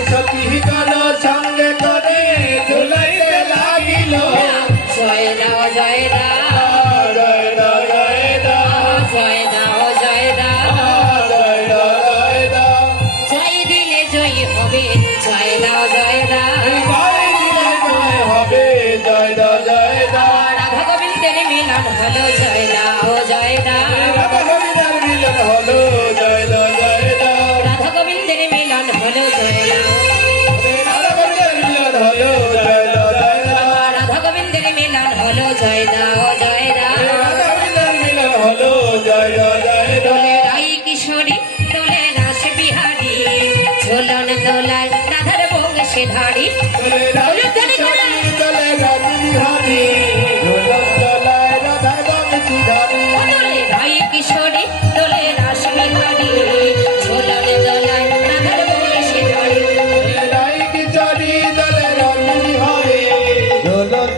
सखी गाना আছে ধারে ভাই কিশোরী দোলে রাশমি হারি ঝোলালে দলায় নাগার বয়সে ধরে দোলে রাই কিশোরী দোলে রাশমি হারি দোলন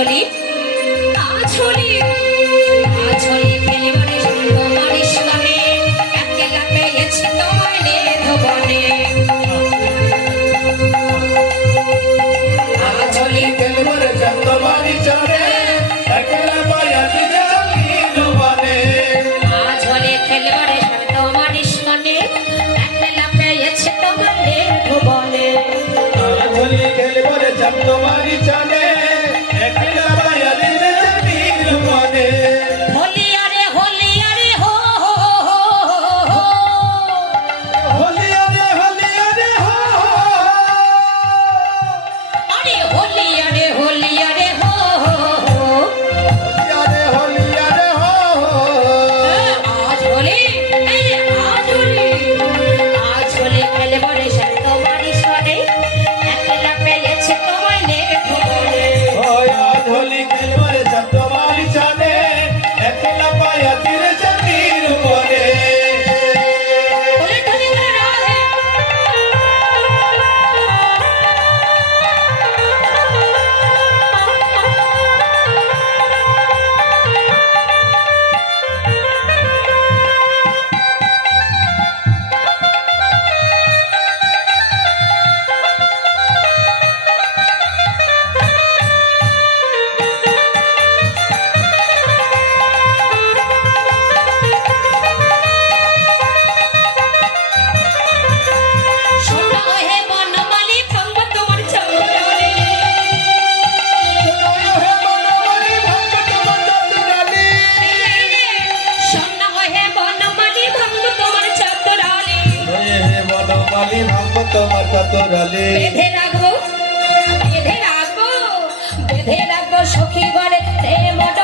ঝুলি তা ঝুলি আমি ভাঙবো তোমার কতরালে বেঁধে রাখব বেঁধে রাখব সখী গড়ে প্রেমটা